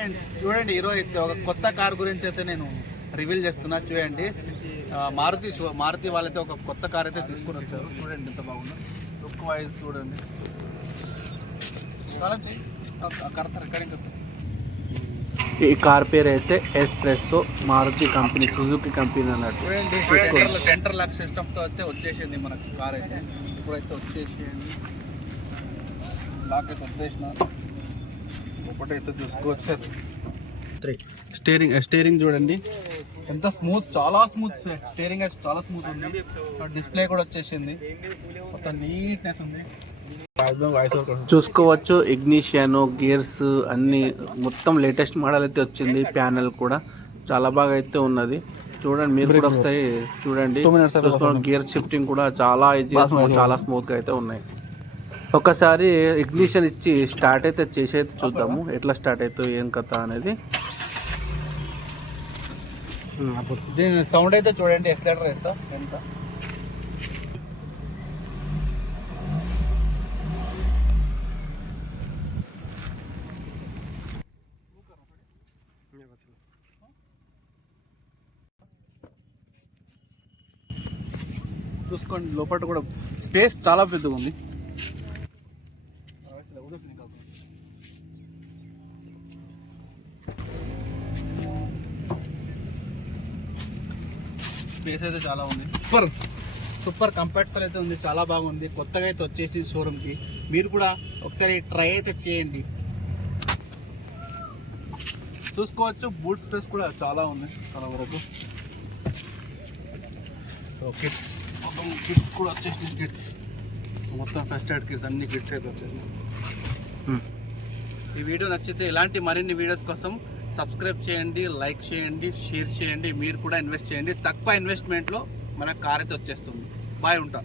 చూడండి ఈరోజు ఒక కొత్త కార్ గురించి అయితే నేను రివీల్ చేస్తున్నా. చూడండి మారుతి వాళ్ళైతే ఒక కొత్త కార్ అయితే తీసుకుని వచ్చారు. చూడండి ఎంత బాగుందో, లుక్ వైజ్ చూడండి. ఈ కార్ పేరు అయితే espresso, Maruti company, Suzuki company అన్నట్టు. చూడండి సెంటర్ లాక్ సిస్టమ్తో అయితే వచ్చేసింది మనకు కార్ అయితే. ఇప్పుడైతే వచ్చేసేయండి, లాక్ అయితే వచ్చేసిన ఒకటైతే చూసుకోవచ్చు. స్టీరింగ్ చూడండి ఎంత స్మూత్, చాలా స్మూత్ స్టీరింగ్ అయితే చాలా స్మూత్ ఉంది. డిస్ప్లే కూడా వచ్చేసింది, మొత్తం నీట్నెస్ ఉంది. చూసుకోవచ్చు ఇగ్నిషియన్, గేర్స్ అన్ని మొత్తం లేటెస్ట్ మోడల్ అయితే వచ్చింది. ప్యానెల్ కూడా చాలా బాగా అయితే ఉన్నది. చూడండి మీరు కూడా వస్తాయి చూడండి. గేర్ షిఫ్టింగ్ కూడా చాలా చాలా స్మూత్ గా అయితే ఉన్నాయి. ఒకసారి ఇగ్నిషన్ ఇచ్చి స్టార్ట్ అయితే చేసి అయితే చూద్దాము ఎట్లా స్టార్ట్ అవుతుంది ఏం కథ అనేది. దీని సౌండ్ అయితే చూడండి, ఎక్సలేటర్ వేస్తా ఎంత. చూసుకోండి లోపల కూడా స్పేస్ చాలా పెద్దగా ఉంది. స్పేస్ అయితే చాలా ఉంది. సూపర్ కంఫర్టబుల్ అయితే ఉంది, చాలా బాగుంది. కొత్తగా అయితే వచ్చేసి షోరూమ్కి. మీరు కూడా ఒకసారి ట్రై అయితే చేయండి. చూసుకోవచ్చు బూట్ స్పేస్ కూడా చాలా ఉంది చాలా వరకు. ఓకే మొత్తం కిట్స్ కూడా వచ్చేసి కిట్స్ మొత్తం ఫస్ట్ ఎయిడ్ కిట్స్ అన్ని కిట్స్ అయితే వచ్చేసి. ఈ వీడియో నచ్చితే ఇలాంటి మరిన్ని వీడియోస్ కోసం సబ్స్క్రైబ్ చేయండి, లైక్ చేయండి, షేర్ చేయండి. మీరు కూడా ఇన్వెస్ట్ చేయండి. తక్కువ ఇన్వెస్ట్మెంట్లో మన కార్ అయితే వచ్చేస్తుంది. బాయ్, ఉంటా.